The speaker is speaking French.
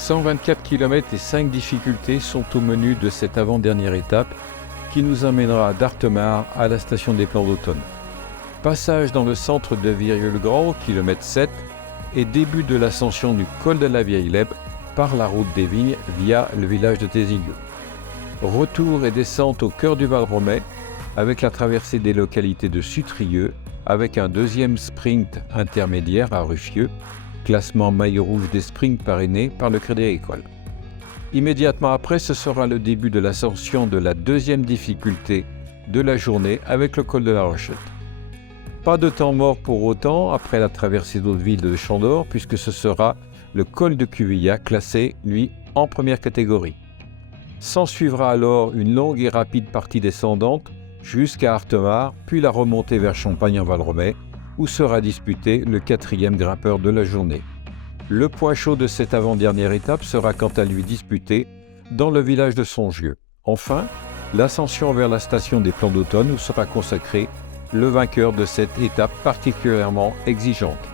124 km et 5 difficultés sont au menu de cette avant-dernière étape qui nous emmènera d'Artemare à la station des Plans d'Automne. Passage dans le centre de Virieu-le-Grand, km 7, et début de l'ascension du col de la Vieille Lèbe par la route des Vignes via le village de Tézilieu. Retour et descente au cœur du Val-Romais avec la traversée des localités de Sutrieux avec un deuxième sprint intermédiaire à Ruffieux, classement maillot rouge des sprints parrainé par le Crédit Agricole. Immédiatement après, ce sera le début de l'ascension de la deuxième difficulté de la journée avec le col de la Rochette. Pas de temps mort pour autant après la traversée d'Hauteville de Chandor puisque ce sera le col de Cuvillat classé, lui, en première catégorie. S'en suivra alors une longue et rapide partie descendante jusqu'à Artemare, puis la remontée vers Champagne en Val-Romais, où sera disputé le 4e grimpeur de la journée. Le point chaud de cette avant-dernière étape sera quant à lui disputé dans le village de Songieu. Enfin, l'ascension vers la station des Plans d'Automne où sera consacré le vainqueur de cette étape particulièrement exigeante.